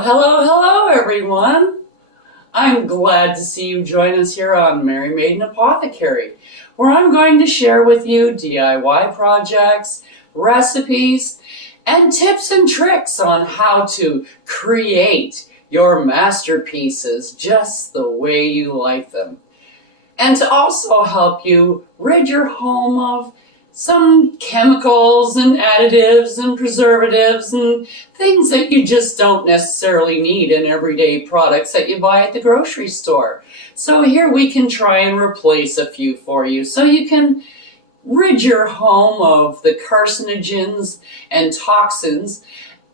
Hello, everyone. I'm glad to see you join us here on Mary Maiden Apothecary, where I'm going to share with you DIY projects, recipes, and tips and tricks on how to create your masterpieces just the way you like them. And to also help you rid your home of some chemicals and additives and preservatives and things that you just don't necessarily need in everyday products that you buy at the grocery store. So here we can try and replace a few for you so you can rid your home of the carcinogens and toxins,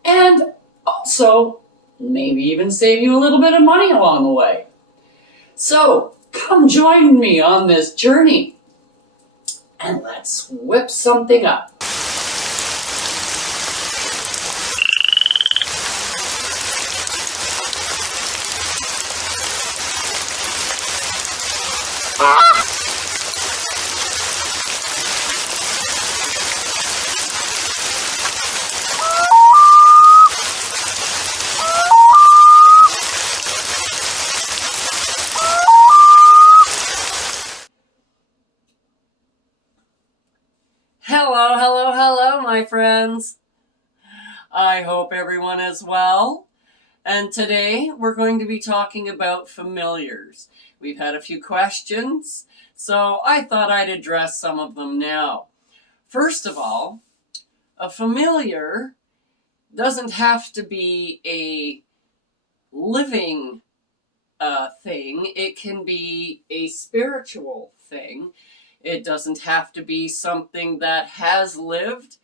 and also maybe even save you a little bit of money along the way. So come join me on this journey and let's whip something up. Hello, my friends. I hope everyone is well. And today we're going to be talking about familiars. We've had a few questions, so I thought I'd address some of them now. First of all, a familiar doesn't have to be a living thing. It can be a spiritual thing. It doesn't have to be something that has lived,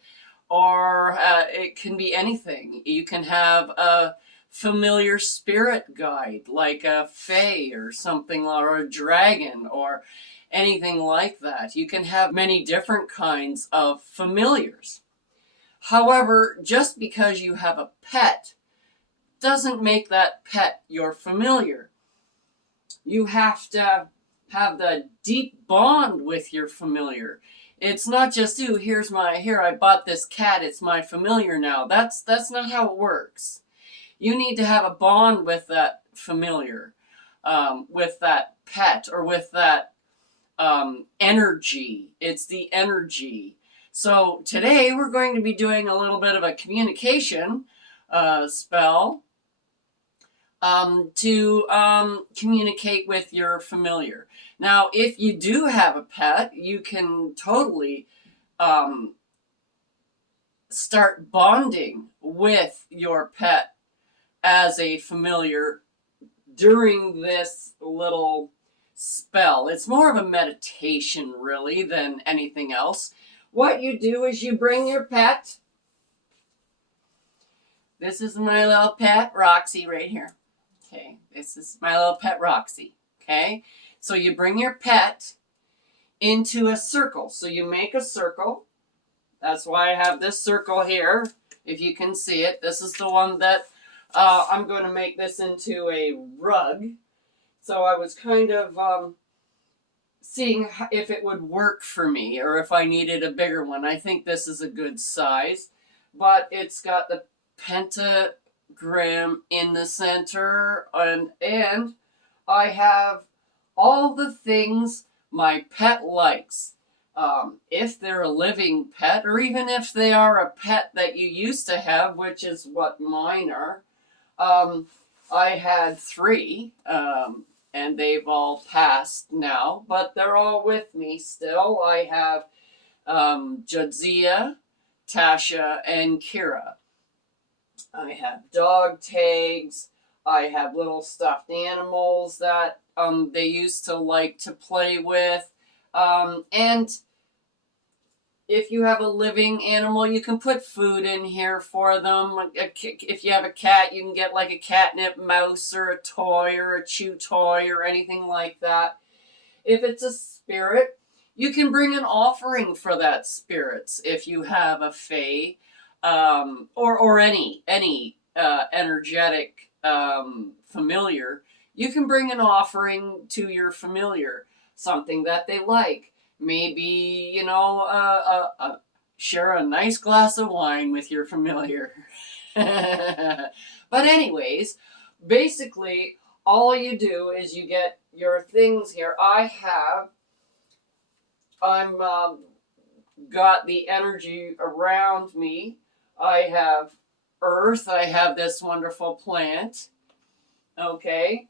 or it can be anything. You can have a familiar spirit guide, like a fae or something, or a dragon, or anything like that. You can have many different kinds of familiars. However, just because you have a pet doesn't make that pet your familiar. You have to have the deep bond with your familiar. It's not just, here I bought this cat, it's my familiar now. That's not how it works. You need to have a bond with that familiar, with that pet, or with that energy. It's the energy. So today we're going to be doing a little bit of a communication spell to communicate with your familiar. Now, if you do have a pet, you can totally start bonding with your pet as a familiar during this little spell. It's more of a meditation, really, than anything else. What you do is you bring your pet. This is my little pet, Roxy, right here. Okay, this is my little pet, Roxy. Okay, so you bring your pet into a circle. So you make a circle. That's why I have this circle here, if you can see it. This is the one that I'm going to make this into a rug. So I was kind of seeing if it would work for me, or if I needed a bigger one. I think this is a good size, but it's got the pentagram in the center, and I have all the things my pet likes. If they're a living pet, or even if they are a pet that you used to have, which is what mine are. I had 3, and they've all passed now, but they're all with me still. I have Jadzia, Tasha, and Kira. I have dog tags. I have little stuffed animals that they used to like to play with. And if you have a living animal, you can put food in here for them. If you have a cat, you can get like a catnip mouse or a toy or a chew toy or anything like that. If it's a spirit, you can bring an offering for that spirit. If you have a fae, or any energetic familiar, you can bring an offering to your familiar, something that they like. Maybe, share a nice glass of wine with your familiar. But anyways, basically, all you do is you get your things here. I'm got the energy around me. I have earth. I have this wonderful plant. Okay.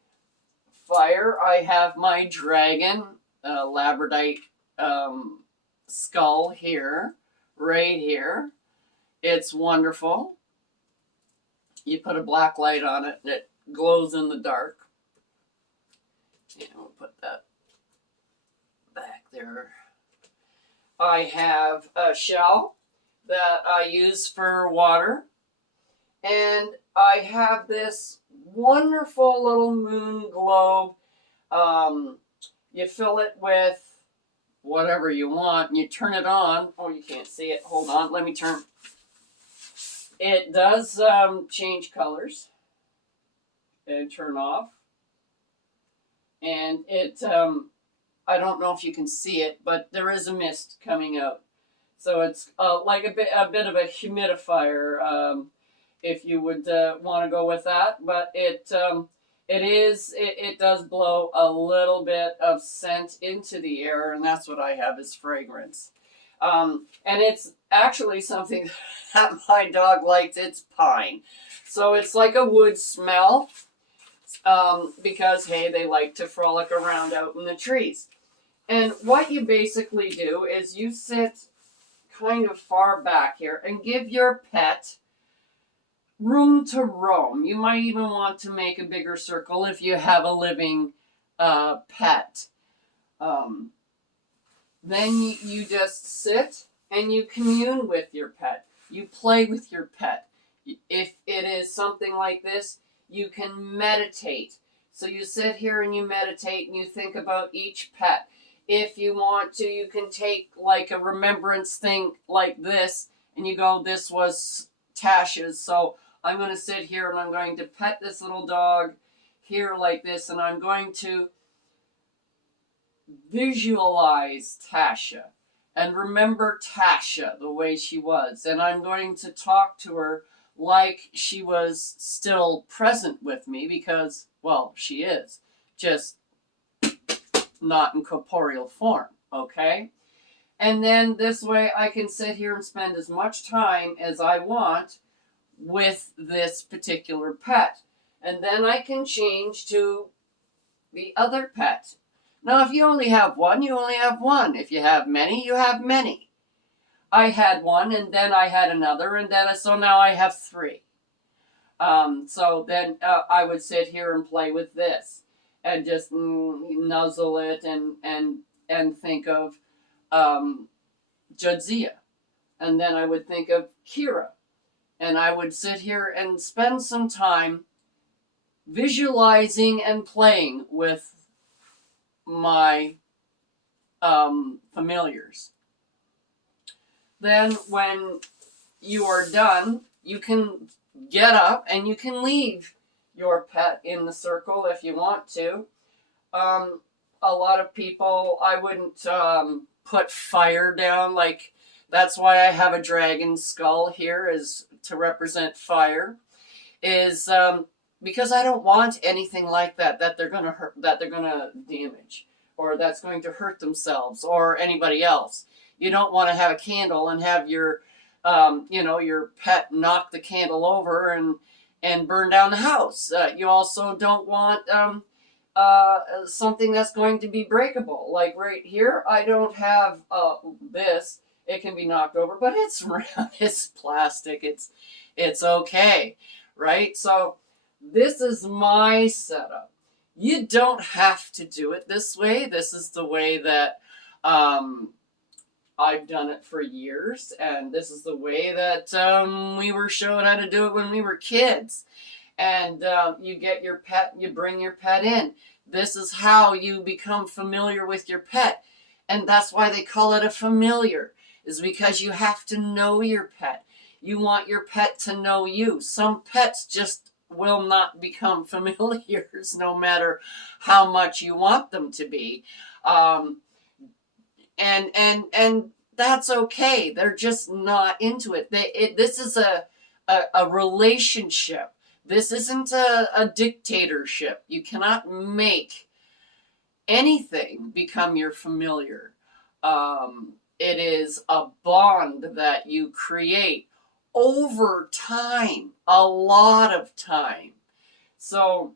Fire. I have my dragon, labradorite skull here, right here. It's wonderful. You put a black light on it and it glows in the dark. And we'll put that back there. I have a shell that I use for water. And I have this wonderful little moon globe. You fill it with whatever you want and you turn it on. Oh, you can't see it. Hold on. Let me turn. It does change colors and turn off. And it, I don't know if you can see it, but there is a mist coming out. So it's like a bit of a humidifier, if you would want to go with that. But it does blow a little bit of scent into the air, and that's what I have is fragrance. And it's actually something that my dog likes. It's pine. So it's like a wood smell, because, hey, they like to frolic around out in the trees. And what you basically do is you sit kind of far back here and give your pet room to roam. You might even want to make a bigger circle if you have a living pet. Then you just sit and you commune with your pet. You play with your pet. If it is something like this, you can meditate. So you sit here and you meditate and you think about each pet. If you want to, you can take like a remembrance thing like this and you go, this was Tasha's. So I'm going to sit here and I'm going to pet this little dog here like this, and I'm going to visualize Tasha and remember Tasha the way she was. And I'm going to talk to her like she was still present with me because, well, she is, just not in corporeal form, okay? And then this way I can sit here and spend as much time as I want with this particular pet. And then I can change to the other pet. Now, if you only have one, you only have one. If you have many, you have many. I had one, and then I had another, and then so now I have three. So then I would sit here and play with this, and just nuzzle it, and think of Jadzia, and then I would think of Kira, and I would sit here and spend some time visualizing and playing with my familiars. Then when you are done, you can get up and you can leave your pet in the circle if you want to. A lot of people, I wouldn't put fire down. Like, that's why I have a dragon skull here, is to represent fire. Is because I don't want anything like that they're gonna hurt, that they're gonna damage, or that's going to hurt themselves or anybody else. You don't want to have a candle and have your your pet knock the candle over and burn down the house. You also don't want something that's going to be breakable. Like right here, I don't have this. It can be knocked over, but it's round, it's plastic. It's okay, right? So this is my setup. You don't have to do it this way. This is the way that I've done it for years, and this is the way that we were shown how to do it when we were kids. And you get your pet, you bring your pet in. This is how you become familiar with your pet. And that's why they call it a familiar, is because you have to know your pet. You want your pet to know you. Some pets just will not become familiars no matter how much you want them to be. And that's okay. They're just not into it. This is a a relationship. This isn't a dictatorship. You cannot make anything become your familiar. It is a bond that you create over time, a lot of time. So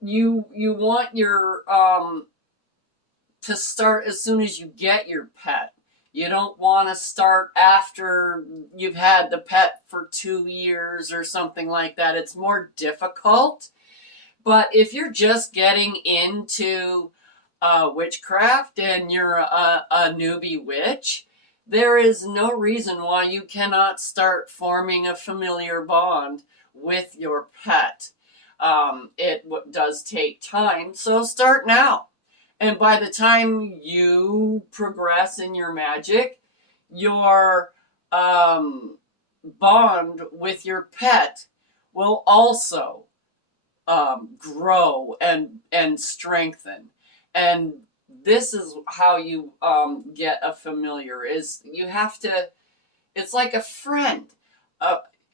you want your to start as soon as you get your pet. You don't want to start after you've had the pet for 2 years or something like that. It's more difficult. But if you're just getting into witchcraft and you're a newbie witch, there is no reason why you cannot start forming a familiar bond with your pet. It does take time, so start now. And by the time you progress in your magic, your bond with your pet will also grow and strengthen. And this is how you get a familiar. Is you have to. It's like a friend.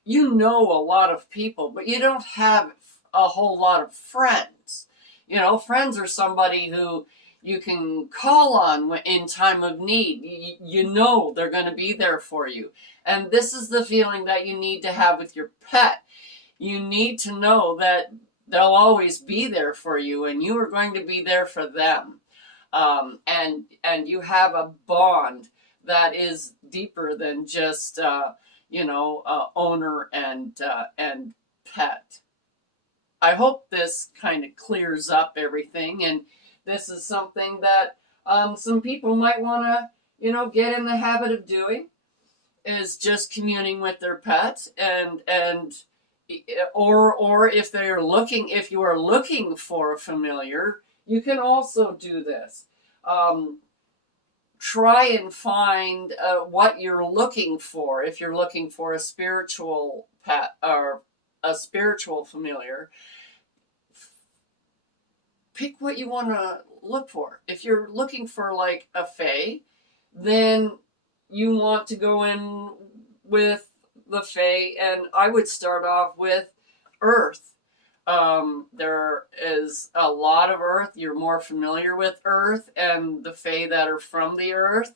You know a lot of people, but you don't have a whole lot of friends. You know, friends are somebody who you can call on in time of need. You know they're going to be there for you. And this is the feeling that you need to have with your pet. You need to know that they'll always be there for you and you are going to be there for them. And you have a bond that is deeper than just, owner and pet. I hope this kind of clears up everything, and this is something that some people might want to, get in the habit of doing, is just communing with their pets, and or if you are looking for a familiar, you can also do this. Try and find what you're looking for. If you're looking for a spiritual pet or a spiritual familiar, pick what you want to look for. If you're looking for like a fae, then you want to go in with the fae, and I would start off with earth. There is a lot of earth. You're more familiar with earth and the fae that are from the earth,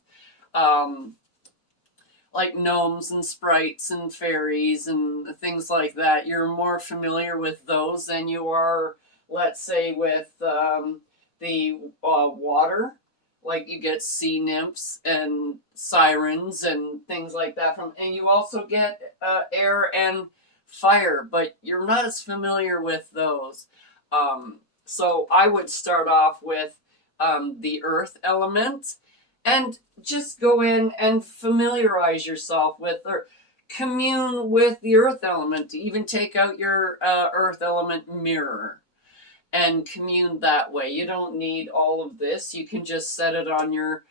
like gnomes and sprites and fairies and things like that. You're more familiar with those than you are, let's say, with the water. Like you get sea nymphs and sirens and things like that from, and you also get air and fire, but you're not as familiar with those. So I would start off with the earth element and just go in and familiarize yourself with, or commune with the earth element. Even take out your earth element mirror and commune that way. You don't need all of this. You can just set it on your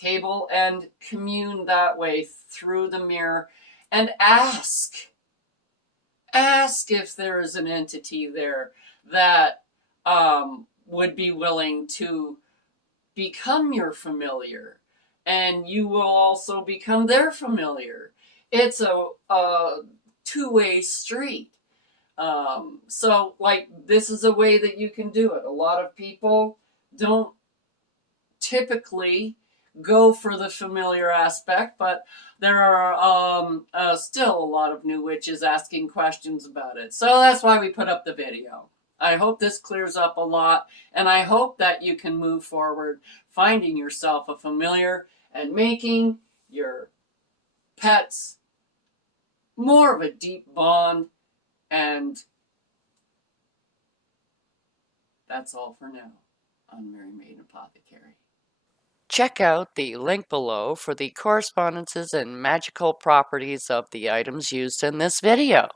table and commune that way through the mirror, and ask if there is an entity there that would be willing to become your familiar, and you will also become their familiar. It's a two-way street. So like this is a way that you can do it. A lot of people don't typically go for the familiar aspect, but there are still a lot of new witches asking questions about it. So that's why we put up the video. I hope this clears up a lot, and I hope that you can move forward finding yourself a familiar and making your pets more of a deep bond. And that's all for now on Mary Maiden Apothecary. Check out the link below for the correspondences and magical properties of the items used in this video.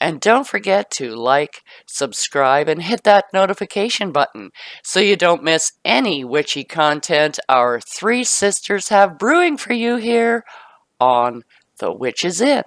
And don't forget to like, subscribe, and hit that notification button so you don't miss any witchy content our three sisters have brewing for you here on The Witch's Inn.